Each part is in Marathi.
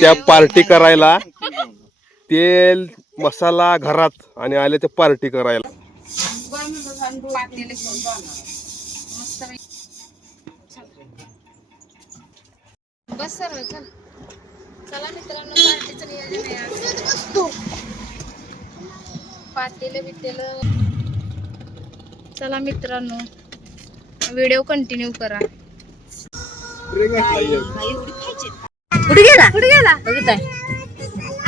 त्या पार्टी करायला तेल मसाला घरात आणि आले ते पार्टी करायला. बस सरळ चल. चला मित्रांनो, पार्टीचं नियोजन आहे. पातेलं बितेलं. चला मित्रांनो, व्हिडिओ कंटिन्यू करा. कुठे गेला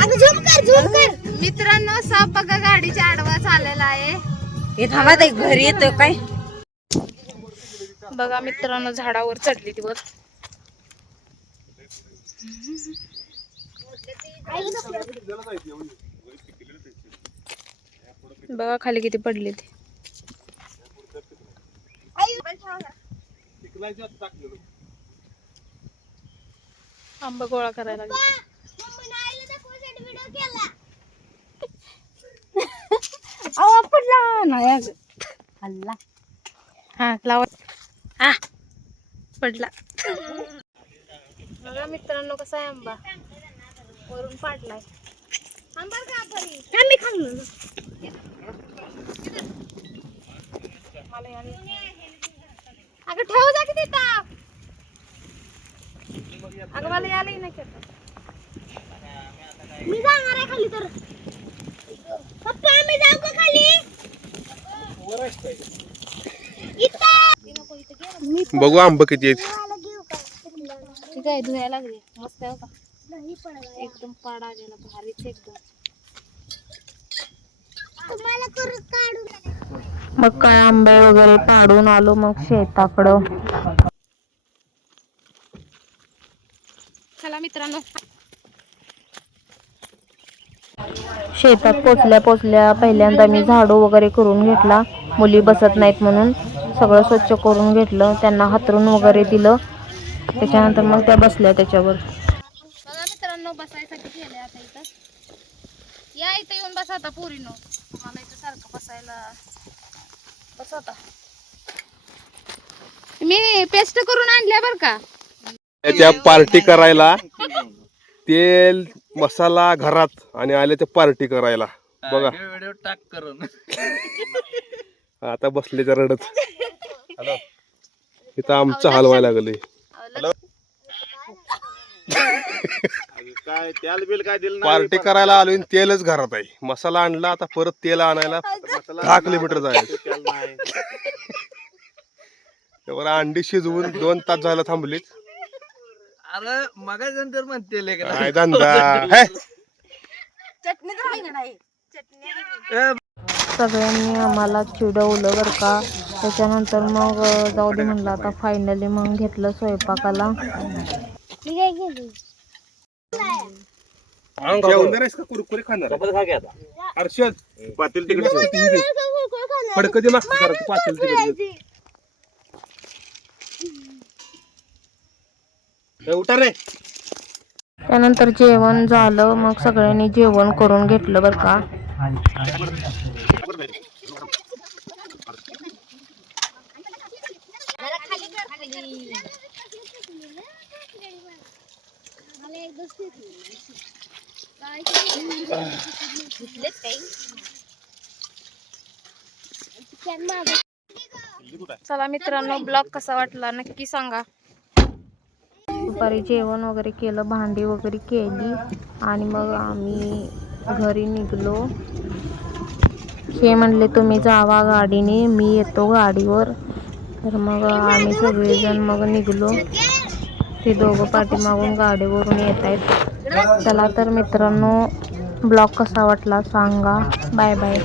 अगं झूम कर. मित्रांनो, साप बघा गाडीच्या आडवा चाललेला आहे. हे थांबा ताई, घरी येतोय काय? बघा मित्रांनो, झाडावर चढली ती वर. बघा खाली किती पडले ते. आंबा गोळा करायला लागला. हा लावा. हा पडला. बघा मित्रांनो, कसा आहे आंबा, वरून पाडलाय. आम्ही खाल्लो. अगं ठेव जा की तिथं. अगं मला यायलाही नाही करत. मी जाणार आहे खाली. तर पप्पा आम्ही जाऊ का खाली? बघू आंबा किती आहेत. ठीक आहे, धुवायला लागले. मस्त आहे का, एकदम पाडा गेला भारीच एकदम. मग काय आंबे वगैरे पाडून आलो मग शेताकडं. चला मित्रांनो, शेतात पोचल्या पहिल्यांदा मी झाडू वगैरे करून घेतला. मुली बसत नाहीत म्हणून सगळं स्वच्छ करून घेतलं. त्यांना हातरून वगैरे दिलं. त्याच्यानंतर मग त्या बसल्या त्याच्यावर. बघा मित्रांनो, बसायसाठी केले आता इथं. या इथं येऊन बसा आता पोरीनो. मला इथं सारखं बसायला बस. आता मी पेस्ट करून आणल्या बर का. त्या पार्टी करायला तेल मसाला घरात आणि आले ते पार्टी करायला. बघा टाक करून आता बसले त्या रडत. इथं आमचं हलवायला लागले. काय त्याला बिल काय दिलं पार्टी करायला आलो, तेलच घरात आहे. मसाला आणला, आता परत तेल आणायला 10 किलोमीटर जायचं. त्यावर अंडी शिजवून 2 तास झालं थांबलीत. अरे मगा नंतर म्हणते काय धंदा. सगळ्यांनी आम्हाला चिडवलं बर का. त्याच्यानंतर मग जाऊ दे म्हणलं. आता फायनली मग घेतलं स्वयंपाकाला. कुरकुरे खाणार हर्षद पातेल तिकडे फडक दे मागचं पातेल तिकडे. उठा रे. त्यानंतर जेवण झालं. मग सगळ्यांनी जेवण करून घेतलं बर का. चला मित्रांनो, ब्लॉग कसा वाटला नक्की सांगा. दुपारी जेवण वगैरे केलं, भांडी वगैरे केली आणि मग आम्ही घरी निघलो. हे म्हणले तुम्ही जावा गाडीने, मी येतो गाडीवर. तर मग आम्ही सगळेजण मग निघलो. ते दोघं पाठीमागून गाडीवरून येत आहेत. चला तर मित्रांनो, ब्लॉग कसा वाटला सांगा. Bye bye.